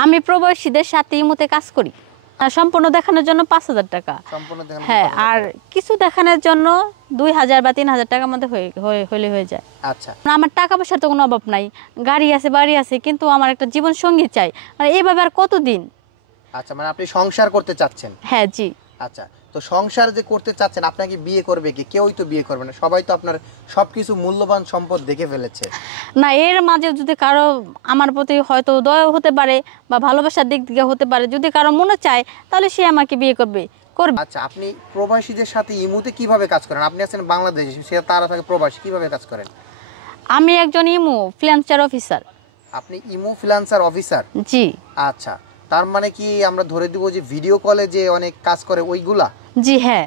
আমি প্রবাসীদের সাথে ইমুতে কাজ করি। সম্পূর্ণ দেখানোর জন্য 5,000 টাকা। হ্যাঁ, আর কিছু দেখানোর জন্য 2,000 বা 3,000 টাকার মধ্যে হয়ে যায়। আচ্ছা, আমার টাকা পয়সার তো কোনো অভাব নাই, গাড়ি আছে, বাড়ি আছে, কিন্তু আমার একটা জীবন সঙ্গী চাই। মানে এইভাবে আর কতদিন? আচ্ছা, মানে আপনি সংসার করতে চাচ্ছেন? হ্যাঁ, জি। আচ্ছা, তো সংসার যে করতে চাচ্ছেন, আপনাকে বিয়ে করবে কি? কেউই তো বিয়ে করবে না, সবাই তো আপনার সবকিছু মূল্যবান সম্পদ দেখে ফেলেছে। না, এর মাঝে যদি কারো আমার প্রতি হয়তো দয়া হতে পারে বা ভালোবাসার দিক থেকে হতে পারে, যদি কারো মনে চায় তাহলে সে আমাকে বিয়ে করবে। আচ্ছা, আপনি প্রবাসীদের সাথে ইমুতে কিভাবে কাজ করেন? আপনি আছেন বাংলাদেশে, সে তারা থাকে প্রবাসী, কিভাবে কাজ করেন? আমি একজন ইমো ফ্রিল্যান্সার অফিসার। আপনি ইমো ফ্রিল্যান্সার অফিসার? জি। আচ্ছা, তার মানে কি আমরা ধরে দিব যে ভিডিও কলে যে অনেক কাজ করে ওইগুলা? জি, হ্যাঁ।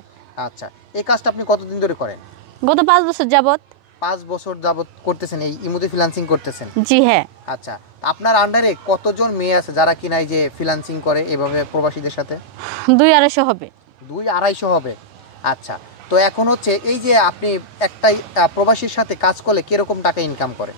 আচ্ছা, এই কাজটা আপনি কতদিন ধরে করেন? গত 5 বছর যাবত। 5 বছর যাবত করতেছেন এই ইমোতে ফ্রিল্যান্সিং করতেছেন? জি, হ্যাঁ। আচ্ছা, আপনার আন্ডারে কতজন মেয়ে আছে যারা কিনা এই যে ফ্রিল্যান্সিং করে এভাবে প্রবাসীদের সাথে? 200-250 হবে। 200-250 হবে। আচ্ছা, তো এখন হচ্ছে এই যে আপনি একটাই প্রবাসীর সাথে কাজ করলে কিরকম টাকা ইনকাম করে?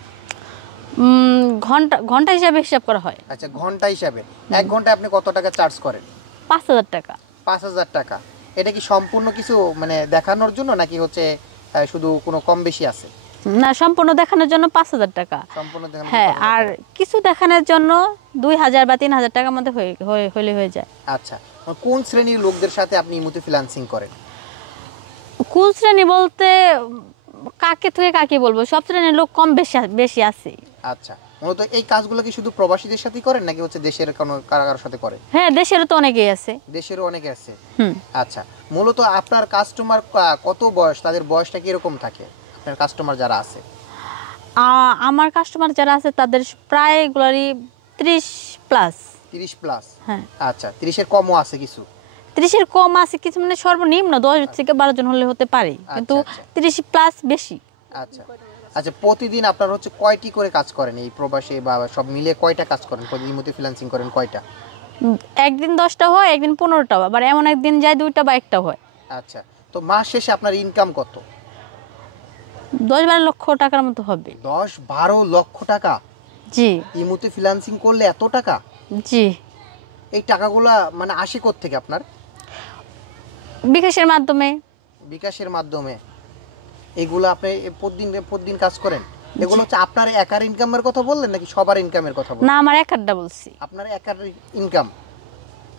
ঘন্টা ঘন্টা হিসাবে হিসাব করা হয়। আচ্ছা, ঘন্টা হিসাবে। 1 ঘন্টায় আপনি কত টাকা চার্জ করেন? 5,000 টাকা। 5,000 টাকা। এটা কি সম্পূর্ণ কিছু মানে দেখানোর জন্য, নাকি হচ্ছে শুধু কোনো কম বেশি আছে? না, সম্পূর্ণ দেখানোর জন্য 5,000 টাকা। সম্পূর্ণ দেখানোর? হ্যাঁ, আর কিছু দেখানোর জন্য 2,000 বা 3,000 টাকার মধ্যে হয়ে যায়। আচ্ছা, কোন শ্রেণীর লোকদের সাথে আপনি ইমোতে ফ্রিল্যান্সিং করেন? কোন শ্রেণী বলতে কাকে থেকে কাকে বলবো, সব শ্রেণীর লোক কম বেশি আছে। আচ্ছা, মূলত এই কাজগুলো কি শুধু প্রবাসীদের সাথেই করেন, নাকি হচ্ছে দেশের কোনো কারোর সাথে করে? হ্যাঁ, দেশেরও তো অনেকেই আছে। দেশেরও অনেকে আছে। আচ্ছা, মূলত আপনার কাস্টমার কত বয়স, তাদের বয়সটা কিরকম থাকে আপনার কাস্টমার যারা আছে? আমার কাস্টমার যারা আছে তাদের প্রায় এগুলারই 30+। 30+? হ্যাঁ। আচ্ছা, 30-এর কমও আছে কিছু? 30-এর কম আছে কিছু, মানে সর্বনিম্ন 10 থেকে 12 জন হলে হতে পারে, কিন্তু 30+ বেশি। আচ্ছা আচ্ছা, প্রতিদিন আপনার হচ্ছে কয়টি করে কাজ করেন এই প্রবাসী বা সব মিলে কয়টা কাজ করেন? প্রতিদিন মধ্যে ফ্রিল্যান্সিং করেন কয়টা? একদিন 10টা হয়, একদিন 15টা হয়, আবার এমন একদিন যায় 2টা বা 1টা হয়। আচ্ছা, তো মাস শেষে আপনার ইনকাম কত? 10-12 লক্ষ টাকার মতো হবে। 10-12 লক্ষ টাকা? জি। ইমোতে ফ্রিল্যান্সিং করলে এত টাকা? জি। এই টাকাগুলা মানে আসে কোত্থেকে আপনার? বিকাশের মাধ্যমে। বিকাশের মাধ্যমে? এগুলো আপনি প্রতিদিন কাজ করেন? এগুলো হচ্ছে আপনার একার ইনকামের কথা বললেন নাকি সবার ইনকামের কথা বললেন? না, আমার একারটা বলছি। আপনার একার ইনকাম?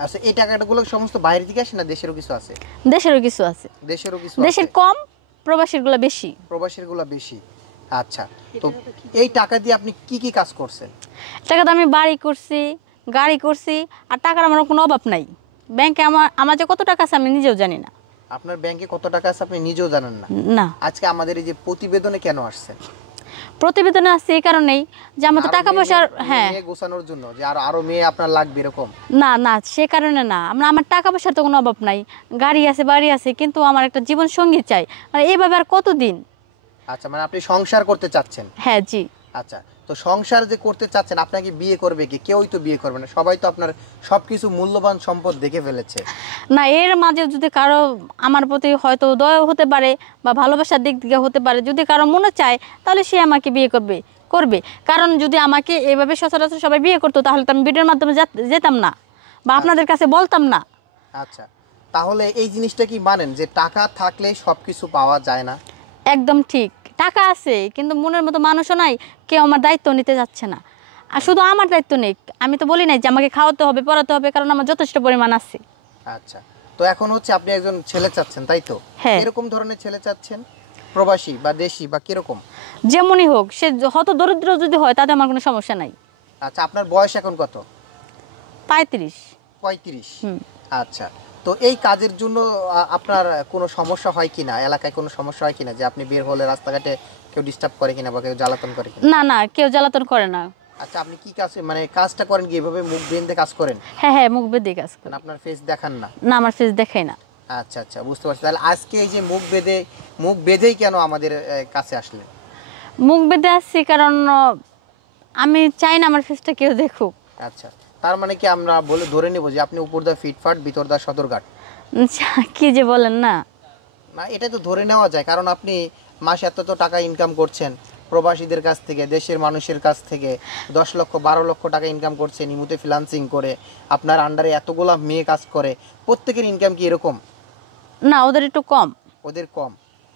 আচ্ছা, এই টাকাগুলো সমস্ত বাইরে থেকে আসে না দেশেরও কিছু আছে? দেশেরও কিছু আছে। দেশেরও কিছু? দেশের কম, প্রবাসীরগুলো বেশি। প্রবাসীরগুলো বেশি। আচ্ছা, তো এই টাকা দিয়ে আপনি কি কি কাজ করছেন? টাকাতে আমি বাড়ি করছি, গাড়ি করছি, আর টাকার আমার কোনো অভাব নাই। ব্যাংকে আমার যে কত টাকা আছে আমি নিজেও জানি না। আপনার ব্যাংকে কত টাকা আছে আপনি নিজেও জানেন না? না। আজকে আমাদের এই যে প্রতিবেদনে কেন আসছেন? প্রতিবেদনে আসছে এই কারণেই যে আমার তো টাকা পয়সার, হ্যাঁ, মেয়ে গোছানোর জন্য, যে আরো মেয়ে আপনার লাগবে এরকম? না না, সে কারণে না। আমার টাকা পয়সার তো কোনো অভাব নাই, গাড়ি আছে, বাড়ি আছে, কিন্তু আমার একটা জীবন সঙ্গী চাই। মানে এইভাবে আর কতদিন? আচ্ছা, মানে আপনি সংসার করতে চাচ্ছেন? হ্যাঁ, জি। আচ্ছা, তো সংসার যে করতে চাচ্ছেন, আপনাকে বিয়ে করবে কি? কেউই তো বিয়ে করবে না, সবাই তো আপনার সবকিছু মূল্যবান সম্পদ দেখে ফেলেছে। না, এর মাঝে যদি কারো আমার প্রতি হয়তো দয়া হতে পারে বা ভালোবাসার দিক থেকে হতে পারে, যদি কারো মনে চায় তাহলে সে আমাকে বিয়ে করবে। কারণ যদি আমাকে এভাবে সচরাচর সবাই বিয়ে করতো তাহলে তো আমি ভিডিওর মাধ্যমে যেতাম না বা আপনাদের কাছে বলতাম না। আচ্ছা, তাহলে এই জিনিসটা কি মানেন যে টাকা থাকলে সবকিছু পাওয়া যায় না? একদম ঠিক। টাকা আছে কিন্তু মনের মতো মানুষও নাই, কেউ আমার দায়িত্ব নিতে যাচ্ছে না। আর শুধু আমার দায়িত্ব নেই, আমি তো বলি নাই যে আমাকে খাওয়াতে হবে, পড়াতে হবে, কারণ আমার যথেষ্ট পরিমাণ আছে। আচ্ছা, তো এখন হচ্ছে আপনি একজন ছেলে চাচ্ছেন, তাই তো? হ্যাঁ। এরকম ধরনের ছেলে চাচ্ছেন, প্রবাসী বা দেশি বা কিরকম? যেমনই হোক, সে হত দরিদ্র যদি হয় তাতে আমার কোনো সমস্যা নাই। আচ্ছা, আপনার বয়স এখন কত? 35। 35? আচ্ছা, তো এই কাজের জন্য আপনার কোনো সমস্যা হয় কিনা, এলাকায় কোনো সমস্যা হয় কিনা, যে আপনি বের হলে রাস্তাঘাটে কেউ ডিস্টার্ব করে কিনা বা কেউ জ্বালাতন করে কিনা? না না, কেউ জ্বালাতন করে না। আচ্ছা, আপনি কি কাজ মানে কাজটা করেন কি, এভাবে মুখ বেঁধে কাজ করেন? হ্যাঁ হ্যাঁ, মুখ বেঁধে কাজ করেন। আপনার ফেস দেখান না? না, আমার ফেস দেখাই না। আচ্ছা আচ্ছা, বুঝতে পারছি। তাহলে আজকে এই যে মুখ বেঁধেই কেন আমাদের কাছে আসলে? মুখ বেঁধে আসছি কারণ আমি চাই না আমার ফেসটা কেউ দেখুক। আচ্ছা, তার মানে কি আমরা ধরে নেব যে আপনি উপর দা ফিটফাট ভিতর দা সদরঘাট? কি যে বলেন না। না, এটা তো ধরে নেওয়া যায়, কারণ আপনি মাসে এত টাকা ইনকাম করছেন, প্রবাসীদের কাছ থেকে, দেশের মানুষের কাছ থেকে 10 লক্ষ 12 লক্ষ টাকা ইনকাম করছেন ইমুতে ফ্রিল্যান্সিং করে, আপনার আন্ডারে এতগুলা মেয়ে কাজ করে, প্রত্যেকের ইনকাম কি এরকম? না, ওদের একটু কম। ওদের কম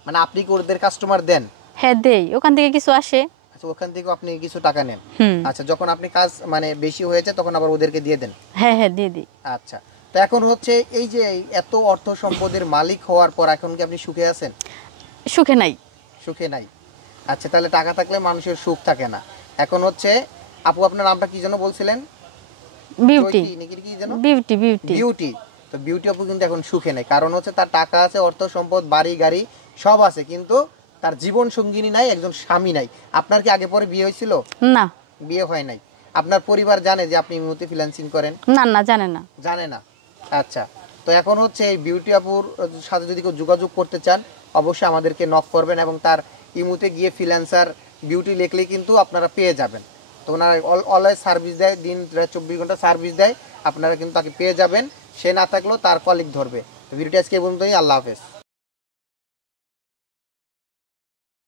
মানে আপনি কি ওদের কাস্টমার দেন? হ্যাঁ দেই, ওখান থেকে কিছু আসে। আচ্ছা, ওখান থেকে আপনি কিছু টাকা নেন। হুম। আচ্ছা, যখন আপনি কাজ মানে বেশি হয়েছে তখন আবার ওদেরকে দিয়ে দেন? হ্যাঁ হ্যাঁ দিয়ে দিই। আচ্ছা, তো এখন হচ্ছে এই যে এত অর্থ সম্পদের মালিক হওয়ার পর এখন কি আপনি সুখে আছেন? সুখে নাই। সুখে নাই। আচ্ছা, তাহলে টাকা থাকলে মানুষের সুখ থাকে না। এখন হচ্ছে আপু, আপনার নামটা কি যেন বলছিলেন? বিউটি। চৈতি নাকি কি যেন? বিউটি। বিউটি। বিউটি। তো বিউটি আপু কিন্তু এখন সুখে নেই, কারণ হচ্ছে তার টাকা আছে, অর্থ সম্পদ, বাড়ি গাড়ি সব আছে, কিন্তু তার জীবন সঙ্গিনী নাই, একজন স্বামী নাই। আপনার কি আগে পরে বিয়ে হয়েছিল? না। বিয়ে হয় নাই। আপনার পরিবার জানে যে আপনি ইমুতে ফ্রিল্যান্সিং করেন? না না, জানে না। জানে না। আচ্ছা, তো এখন হচ্ছে এই বিউটি আপুর সাথে যদি কেউ যোগাযোগ করতে চান অবশ্যই আমাদেরকে নক করবেন, এবং তার ইমুতে গিয়ে ফ্রিল্যান্সার বিউটি লিখলেই কিন্তু আপনারা পেয়ে যাবেন। তো ওনারা অলওয়েজ সার্ভিস দেয়, দিন রাত 24 ঘন্টা সার্ভিস দেয়, আপনারা কিন্তু তাকে পেয়ে যাবেন। সে না থাকলেও তার কলিগ ধরবে। তো ভিডিওটি আজকে এই পর্যন্তই। আল্লাহ হাফেজ।